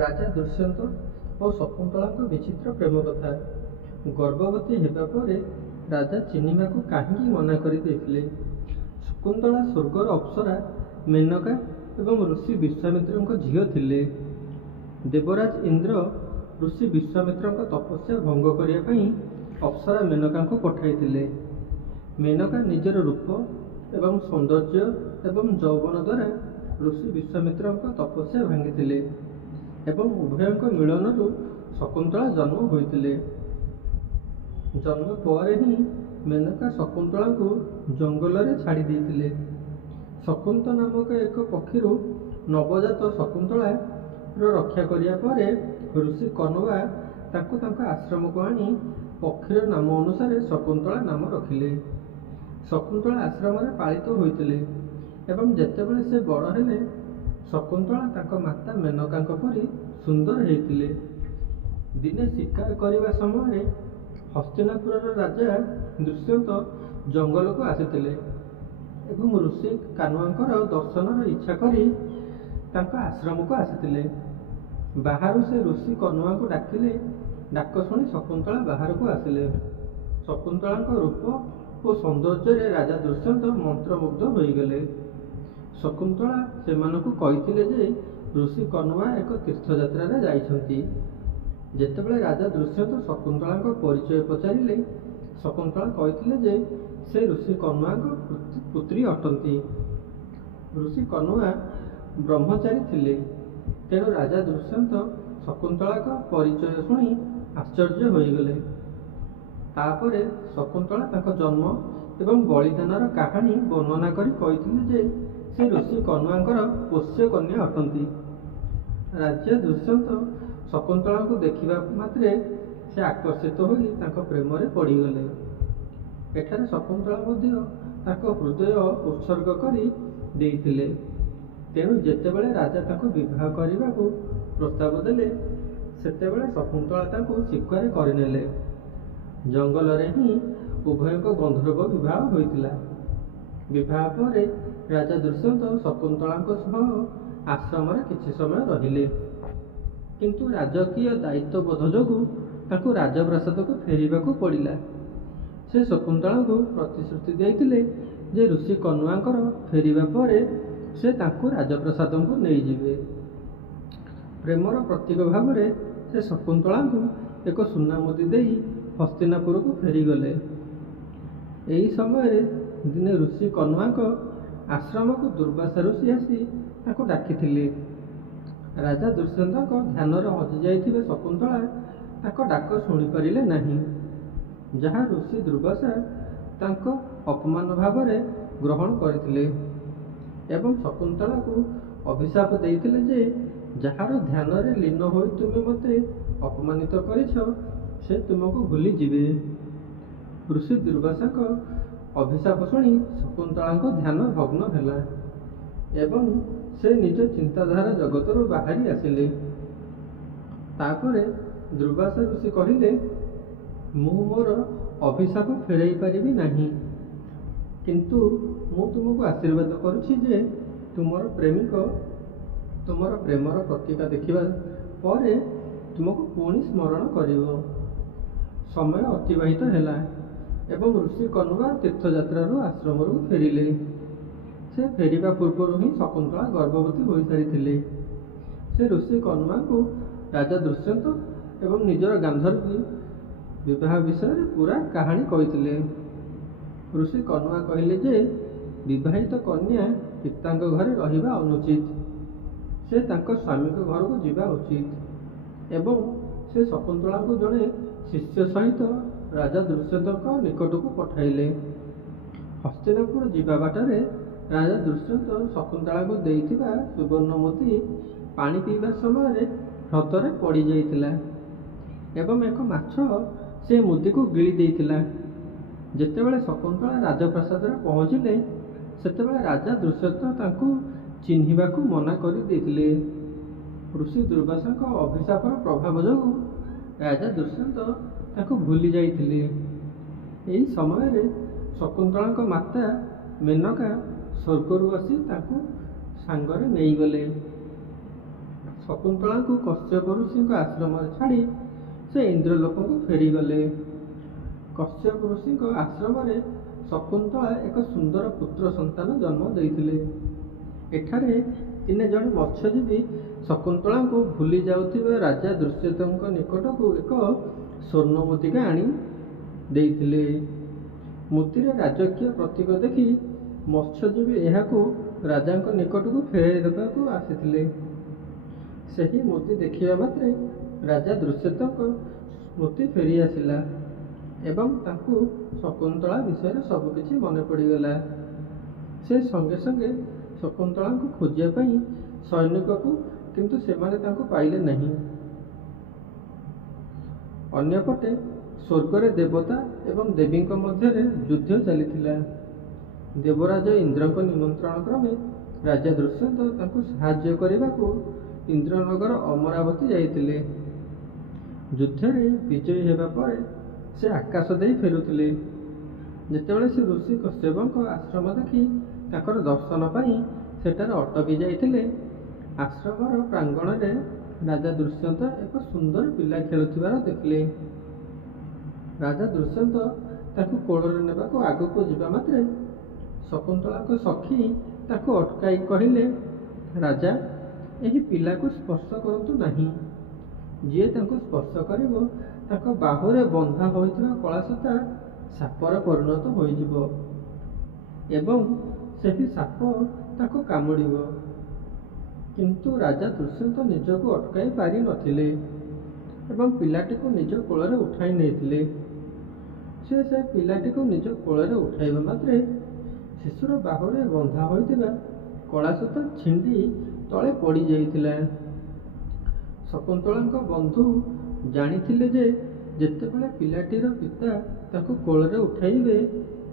ରାଜା ଦୁଷ୍ୟନ୍ତ ଓ ଶକୁନ୍ତଳାଙ୍କ ବିଚିତ୍ର ପ୍ରେମ କଥା। ଗର୍ଭବତୀ ହେବା ପରେ ରାଜା ଚିହ୍ନିବାକୁ କାହିଁକି ମନା କରିଦେଇଥିଲେ? ଶକୁନ୍ତଳା ସ୍ୱର୍ଗର ଅପ୍ସରା ମେନକା ଏବଂ ଋଷି ବିଶ୍ୱାମିତ୍ରଙ୍କ ଝିଅ ଥିଲେ। ଦେବରାଜ ଇନ୍ଦ୍ର ଋଷି ବିଶ୍ୱାମିତ୍ରଙ୍କ ତପସ୍ୟା ଭଙ୍ଗ କରିବା ପାଇଁ ଅପ୍ସରା ମେନକାଙ୍କୁ ପଠାଇଥିଲେ। ମେନକା ନିଜର ରୂପ ଏବଂ ସୌନ୍ଦର୍ଯ୍ୟ ଏବଂ ଯୌବନ ଦ୍ୱାରା ଋଷି ବିଶ୍ୱାମିତ୍ରଙ୍କ ତପସ୍ୟା ଭାଙ୍ଗିଥିଲେ ଏବଂ ଉଭୟଙ୍କ ମିଳନରୁ ଶକୁନ୍ତଳା ଜନ୍ମ ହୋଇଥିଲେ। ଜନ୍ମ ପରେ ହିଁ ମେନକା ଶକୁନ୍ତଳାଙ୍କୁ ଜଙ୍ଗଲରେ ଛାଡ଼ି ଦେଇଥିଲେ। ଶକୁନ୍ତ ନାମକ ଏକ ପକ୍ଷୀରୁ ନବଜାତ ଶକୁନ୍ତଳାର ରକ୍ଷା କରିବା ପରେ ଋଷି କଣ୍ୱା ତାଙ୍କୁ ତାଙ୍କ ଆଶ୍ରମକୁ ଆଣି ପକ୍ଷୀର ନାମ ଅନୁସାରେ ଶକୁନ୍ତଳା ନାମ ରଖିଲେ। ଶକୁନ୍ତଳା ଆଶ୍ରମରେ ପାଳିତ ହୋଇଥିଲେ ଏବଂ ଯେତେବେଳେ ସେ ବଡ଼ ହେଲେ ଶକୁନ୍ତଳା ତାଙ୍କ ମାତା ମେନକାଙ୍କ ପରି ସୁନ୍ଦର ହେଇଥିଲେ। ଦିନେ ଶିକାର କରିବା ସମୟରେ ହସ୍ତିନାପୁରର ରାଜା ଦୁଷ୍ୟନ୍ତ ଜଙ୍ଗଲକୁ ଆସିଥିଲେ ଏବଂ ଋଷି କାହ୍ନୁଆଙ୍କର ଦର୍ଶନର ଇଚ୍ଛା କରି ତାଙ୍କ ଆଶ୍ରମକୁ ଆସିଥିଲେ। ବାହାରୁ ସେ ଋଷି କଣ୍ୱାଙ୍କୁ ଡାକିଲେ। ଡାକ ଶୁଣି ଶକୁନ୍ତଳା ବାହାରକୁ ଆସିଲେ। ଶକୁନ୍ତଳାଙ୍କ ରୂପ ଓ ସୌନ୍ଦର୍ଯ୍ୟରେ ରାଜା ଦୁଷ୍ୟନ୍ତ ମନ୍ତ୍ରମୁଗ୍ଧ ହୋଇଗଲେ। ଶକୁନ୍ତଳା ସେମାନଙ୍କୁ କହିଥିଲେ ଯେ ଋଷି କଣ୍ୱା ଏକ ତୀର୍ଥଯାତ୍ରାରେ ଯାଇଛନ୍ତି। ଯେତେବେଳେ ରାଜା ଦୁଷ୍ୟନ୍ତ ଶକୁନ୍ତଳାଙ୍କ ପରିଚୟ ପଚାରିଲେ ଶକୁନ୍ତଳା କହିଥିଲେ ଯେ ସେ ଋଷି କଣ୍ୱାଙ୍କ ପୁତ୍ରୀ ଅଟନ୍ତି। ଋଷି କଣ୍ୱା ବ୍ରହ୍ମଚାରୀ ଥିଲେ। ତେଣୁ ରାଜା ଦୁଷ୍ୟନ୍ତ ଶକୁନ୍ତଳାଙ୍କ ପରିଚୟ ଶୁଣି ଆଶ୍ଚର୍ଯ୍ୟ ହୋଇଗଲେ। ତାପରେ ଶକୁନ୍ତଳା ତାଙ୍କ ଜନ୍ମ ଏବଂ ବଳିଦାନର କାହାଣୀ ବର୍ଣ୍ଣନା କରି କହିଥିଲେ ଯେ ସେ ଋଷି କଣ୍ୱାଙ୍କର ପୋଷ୍ୟ କନ୍ୟା ଅଟନ୍ତି। ରାଜା ଦୁଷ୍ୟନ୍ତ ଶକୁନ୍ତଳାଙ୍କୁ ଦେଖିବା ମାତ୍ରେ ସେ ଆକର୍ଷିତ ହୋଇ ତାଙ୍କ ପ୍ରେମରେ ପଡ଼ିଗଲେ। ଏଠାରେ ଶକୁନ୍ତଳା ମଧ୍ୟ ତାଙ୍କ ହୃଦୟ ଉତ୍ସର୍ଗ କରି ଦେଇଥିଲେ। ତେଣୁ ଯେତେବେଳେ ରାଜା ତାଙ୍କୁ ବିବାହ କରିବାକୁ ପ୍ରସ୍ତାବ ଦେଲେ ସେତେବେଳେ ଶକୁନ୍ତଳା ତାଙ୍କୁ ସ୍ୱୀକାର କରିନେଲେ। ଜଙ୍ଗଲରେ ହିଁ ଉଭୟଙ୍କ ଗନ୍ଧର୍ବ ବିବାହ ହୋଇଥିଲା। ବିବାହ ପରେ ରାଜା ଦୁଷ୍ୟନ୍ତ ଶକୁନ୍ତଳାଙ୍କ ସହ ଆଶ୍ରମରେ କିଛି ସମୟ ରହିଲେ, କିନ୍ତୁ ରାଜକୀୟ ଦାୟିତ୍ୱବୋଧ ଯୋଗୁଁ ତାଙ୍କୁ ରାଜପ୍ରାସାଦକୁ ଫେରିବାକୁ ପଡ଼ିଲା। ସେ ଶକୁନ୍ତଳାଙ୍କୁ ପ୍ରତିଶ୍ରୁତି ଦେଇଥିଲେ ଯେ ଋଷି କଣ୍ୱାଙ୍କର ଫେରିବା ପରେ ସେ ତାଙ୍କୁ ରାଜପ୍ରାସାଦକୁ ନେଇଯିବେ। ପ୍ରେମର ପ୍ରତୀକ ଭାବରେ ସେ ଶକୁନ୍ତଳାଙ୍କୁ ଏକ ସୁନା ମୁଦି ଦେଇ ହସ୍ତିନାପୁରକୁ ଫେରିଗଲେ। ଏହି ସମୟରେ ଦିନେ ଋଷି କଣ୍ୱାଙ୍କ ଆଶ୍ରମକୁ ଦୁର୍ବାସା ଋଷି ଆସି ତାଙ୍କୁ ଡାକିଥିଲେ। ରାଜା ଦୁଷ୍ୟନ୍ତଙ୍କ ଧ୍ୟାନରେ ହଜିଯାଇଥିବା ଶକୁନ୍ତଳା ତାଙ୍କ ଡାକ ଶୁଣିପାରିଲେ ନାହିଁ, ଯାହା ଋଷି ଦୁର୍ବାସା ତାଙ୍କ ଅପମାନ ଭାବରେ ଗ୍ରହଣ କରିଥିଲେ ଏବଂ ଶକୁନ୍ତଳାକୁ ଅଭିଶାପ ଦେଇଥିଲେ ଯେ ଯାହାର ଧ୍ୟାନରେ ଲୀନ ହୋଇ ତୁମେ ମୋତେ ଅପମାନିତ କରିଛ ସେ ତୁମକୁ ଭୁଲିଯିବେ। ଋଷି ଦୁର୍ବାସାଙ୍କ ଅଭିଶାପ ଶୁଣି ଶକୁନ୍ତଳାଙ୍କ ଧ୍ୟାନ ଭଗ୍ନ ହେଲା ଏବଂ ସେ ନିଜ ଚିନ୍ତାଧାରା ଜଗତରୁ ବାହାରି ଆସିଲେ। ତାପରେ ଦୁର୍ବାସା ଋଷି କହିଲେ, ମୁଁ ମୋର ଅଭିଶାପ ଫେରାଇ ପାରିବି ନାହିଁ, କିନ୍ତୁ ମୁଁ ତୁମକୁ ଆଶୀର୍ବାଦ କରୁଛି ଯେ ତୁମର ପ୍ରେମିକ ତୁମର ପ୍ରେମର ପ୍ରତିକା ଦେଖିବା ପରେ ତୁମକୁ ପୁଣି ସ୍ମରଣ କରିବ। ସମୟ ଅତିବାହିତ ହେଲା ଏବଂ ଋଷି କଣ୍ୱା ତୀର୍ଥଯାତ୍ରାରୁ ଆଶ୍ରମରୁ ଫେରିଲେ। ସେ ଫେରିବା ପୂର୍ବରୁ ହିଁ ଶକୁନ୍ତଳା ଗର୍ଭବତୀ ହୋଇସାରିଥିଲେ। ସେ ଋଷି କଣ୍ୱାଙ୍କୁ ରାଜା ଦୁଷ୍ୟନ୍ତ ଏବଂ ନିଜର ଗାନ୍ଧର୍ବୀ ବିବାହ ବିଷୟରେ ପୁରା କାହାଣୀ କହିଥିଲେ। ଋଷି କଣ୍ୱା କହିଲେ ଯେ ବିବାହିତ କନ୍ୟା ପିତାଙ୍କ ଘରେ ରହିବା ଅନୁଚିତ, ସେ ତାଙ୍କ ସ୍ୱାମୀଙ୍କ ଘରକୁ ଯିବା ଉଚିତ ଏବଂ ସେ ଶକୁନ୍ତଳାଙ୍କୁ ଜଣେ ଶିଷ୍ୟ ସହିତ ରାଜା ଦୁଷ୍ୟନ୍ତଙ୍କ ନିକଟକୁ ପଠାଇଲେ। ହସ୍ତିନାପୁର ଯିବା ବାଟରେ ରାଜା ଦୁଷ୍ୟନ୍ତ ଶକୁନ୍ତଳାଙ୍କୁ ଦେଇଥିବା ସୁବର୍ଣ୍ଣ ମୁଦି ପାଣି ପିଇବା ସମୟରେ ହ୍ରଦରେ ପଡ଼ିଯାଇଥିଲା ଏବଂ ଏକ ମାଛ ସେ ମୁଦିକୁ ଗିଳି ଦେଇଥିଲା। ଯେତେବେଳେ ଶକୁନ୍ତଳା ରାଜପ୍ରାସାଦରେ ପହଞ୍ଚିଲେ ସେତେବେଳେ ରାଜା ଦୁଷ୍ୟନ୍ତ ତାଙ୍କୁ ଚିହ୍ନିବାକୁ ମନା କରିଦେଇଥିଲେ। ଋଷି ଦୁର୍ବାସାଙ୍କ ଅଭିଶାପର ପ୍ରଭାବ ଯୋଗୁଁ ରାଜା ଦୁଷ୍ୟନ୍ତ ତାଙ୍କୁ ଭୁଲି ଯାଇଥିଲେ। ଏହି ସମୟରେ ଶକୁନ୍ତଳାଙ୍କ ମାତା ମେନକା ସ୍ୱର୍ଗରୁ ଆସି ତାଙ୍କୁ ସାଙ୍ଗରେ ନେଇଗଲେ। ଶକୁନ୍ତଳାଙ୍କୁ କଶ୍ୟପ ଋଷିଙ୍କ ଆଶ୍ରମରେ ଛାଡ଼ି ସେ ଇନ୍ଦ୍ରଲୋକକୁ ଫେରିଗଲେ। କଶ୍ୟପ ଋଷିଙ୍କ ଆଶ୍ରମରେ ଶକୁନ୍ତଳା ଏକ ସୁନ୍ଦର ପୁତ୍ର ସନ୍ତାନ ଜନ୍ମ ଦେଇଥିଲେ। ଏଠାରେ ଦିନେ ଜଣେ ମତ୍ସ୍ୟଜୀବୀ ଶକୁନ୍ତଳାଙ୍କୁ ଭୁଲି ଯାଉଥିବା ରାଜା ଦୁଷ୍ୟନ୍ତଙ୍କ ନିକଟକୁ ଏକ ସ୍ୱର୍ଣ୍ଣ ମୁଦିକା ଆଣି ଦେଇଥିଲେ। ମୁଦିରେ ରାଜକୀୟ ପ୍ରତୀକ ଦେଖି ମତ୍ସ୍ୟଜୀବୀ ଏହାକୁ ରାଜାଙ୍କ ନିକଟକୁ ଫେରାଇ ଦେବାକୁ ଆସିଥିଲେ। ସେହି ମୁଦି ଦେଖିବା ମାତ୍ରେ ରାଜା ଦୁଷ୍ୟନ୍ତଙ୍କ ସ୍ମୃତି ଫେରିଆସିଲା ଏବଂ ତାଙ୍କୁ ଶକୁନ୍ତଳା ବିଷୟରେ ସବୁକିଛି ମନେ ପଡ଼ିଗଲା। ସେ ସଙ୍ଗେ ସଙ୍ଗେ ଶକୁନ୍ତଳାଙ୍କୁ ଖୋଜିବା ପାଇଁ ସୈନିକକୁ, କିନ୍ତୁ ସେମାନେ ତାଙ୍କୁ ପାଇଲେ ନାହିଁ। ଅନ୍ୟପଟେ ସ୍ୱର୍ଗରେ ଦେବତା ଏବଂ ଦେବୀଙ୍କ ମଧ୍ୟରେ ଯୁଦ୍ଧ ଚାଲିଥିଲା। ଦେବରାଜ ଇନ୍ଦ୍ରଙ୍କ ନିମନ୍ତ୍ରଣ କ୍ରମେ ରାଜା ଦୁଷ୍ୟନ୍ତ ତାଙ୍କୁ ସାହାଯ୍ୟ କରିବାକୁ ଇନ୍ଦ୍ରନଗର ଅମରାବତୀ ଯାଇଥିଲେ। ଯୁଦ୍ଧରେ ବିଜୟୀ ହେବା ପରେ ସେ ଆକାଶ ଦେଇ ଫେରୁଥିଲେ। ଯେତେବେଳେ ସେ ଋଷି କଶ୍ୟପଙ୍କ ଆଶ୍ରମ ଦେଖି ତାଙ୍କର ଦର୍ଶନ ପାଇଁ ସେଠାରେ ଅଟକି ଯାଇଥିଲେ, ଆଶ୍ରମର ପ୍ରାଙ୍ଗଣରେ ରାଜା ଦୁଷ୍ୟନ୍ତ ଏକ ସୁନ୍ଦର ପିଲା ଖେଳୁଥିବାର ଦେଖିଲେ। ରାଜା ଦୁଷ୍ୟନ୍ତ ତାକୁ କୋଳରେ ନେବାକୁ ଆଗକୁ ଯିବା ମାତ୍ରେ ଶକୁନ୍ତଳାଙ୍କ ସଖୀ ତାକୁ ଅଟକାଇ କହିଲେ, ରାଜା, ଏହି ପିଲାକୁ ସ୍ପର୍ଶ କରନ୍ତୁ ନାହିଁ। ଯିଏ ତାଙ୍କୁ ସ୍ପର୍ଶ କରିବ ତାଙ୍କ ବାହୁରେ ବନ୍ଧା ହୋଇଥିବା କଳାସୂତା ସାପରେ ପରିଣତ ହୋଇଯିବ ଏବଂ ସେହି ସାପ ତାକୁ କାମୁଡ଼ିବ। କିନ୍ତୁ ରାଜା ଦୁଷ୍ୟନ୍ତ ନିଜକୁ ଅଟକାଇ ପାରିନଥିଲେ ଏବଂ ପିଲାଟିକୁ ନିଜ କୋଳରେ ଉଠାଇ ନେଇଥିଲେ। ସେ ପିଲାଟିକୁ ନିଜ କୋଳରେ ଉଠାଇବା ମାତ୍ରେ ଶିଶୁର ବାହୁରେ ବନ୍ଧା ହୋଇଥିବା କଳାସୂତା ଛିଣ୍ଡି ତଳେ ପଡ଼ିଯାଇଥିଲା। ଶକୁନ୍ତଳାଙ୍କ ବନ୍ଧୁ ଜାଣିଥିଲେ ଯେ ଯେତେବେଳେ ପିଲାଟିର ପିତା ତାକୁ କୋଳରେ ଉଠାଇବେ,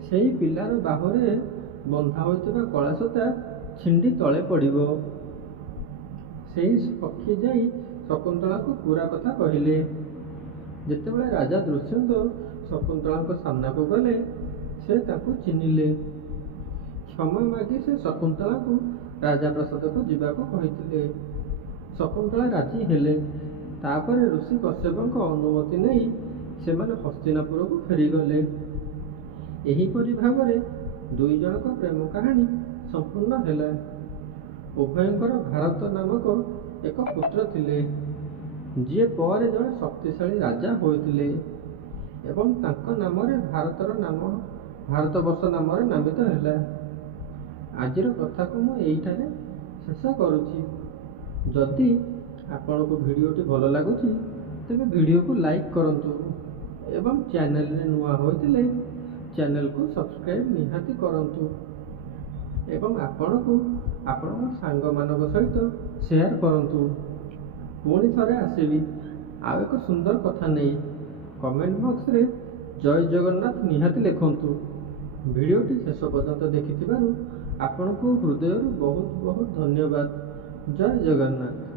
ସେହି ପିଲାର ବାହୁରେ ବନ୍ଧା ହୋଇଥିବା କଳାସୂତା ଛିଣ୍ଡି ତଳେ ପଡ଼ିବ। ସେହି ପକ୍ଷୀ ଯାଇ ଶକୁନ୍ତଳାଙ୍କୁ ପୁରା କଥା କହିଲେ। ଯେତେବେଳେ ରାଜା ଦୁଷ୍ୟନ୍ତ ଶକୁନ୍ତଳାଙ୍କ ସାମ୍ନାକୁ ଗଲେ, ସେ ତାଙ୍କୁ ଚିହ୍ନିଲେ। କ୍ଷମା ମାଗି ସେ ଶକୁନ୍ତଳାଙ୍କୁ ରାଜପ୍ରାସାଦକୁ ଯିବାକୁ କହିଥିଲେ। ଶକୁନ୍ତଳା ରାଜି ହେଲେ। ତାପରେ ଋଷି କଶ୍ୟପଙ୍କ ଅନୁମତି ନେଇ ସେମାନେ ହସ୍ତିନାପୁରକୁ ଫେରିଗଲେ। ଏହିପରି ଭାବରେ ଦୁଇ ଜଣଙ୍କ ପ୍ରେମ କାହାଣୀ ସମ୍ପୂର୍ଣ୍ଣ ହେଲା। ଉଭୟଙ୍କର ଭାରତ ନାମକ ଏକ ପୁତ୍ର ଥିଲେ, ଯିଏ ପରେ ଜଣେ ଶକ୍ତିଶାଳୀ ରାଜା ହୋଇଥିଲେ ଏବଂ ତାଙ୍କ ନାମରେ ଭାରତବର୍ଷ ନାମରେ ନାମିତ ହେଲା। ଆଜିର କଥାକୁ ମୁଁ ଏଇଠାରେ ଶେଷ କରୁଛି। ଯଦି ଆପଣଙ୍କୁ ଭିଡ଼ିଓଟି ଭଲ ଲାଗୁଛି ତେବେ ଭିଡ଼ିଓକୁ ଲାଇକ୍ କରନ୍ତୁ ଏବଂ ଚ୍ୟାନେଲରେ ନୂଆ ହୋଇଥିଲେ ଚ୍ୟାନେଲକୁ ସବସ୍କ୍ରାଇବ୍ ନିହାତି କରନ୍ତୁ ଏବଂ ଆପଣଙ୍କ ସାଙ୍ଗମାନଙ୍କ ସହିତ ସେୟାର କରନ୍ତୁ। ପୁଣି ଥରେ ଆସିବି ଆଉ ଏକ ସୁନ୍ଦର କଥା ନେଇ। କମେଣ୍ଟ ବକ୍ସରେ ଜୟ ଜଗନ୍ନାଥ ନିହାତି ଲେଖନ୍ତୁ। ଭିଡ଼ିଓଟି ଶେଷ ପର୍ଯ୍ୟନ୍ତ ଦେଖିଥିବାରୁ ଆପଣଙ୍କୁ ହୃଦୟରୁ ବହୁତ ବହୁତ ଧନ୍ୟବାଦ। ଜୟ ଜଗନ୍ନାଥ।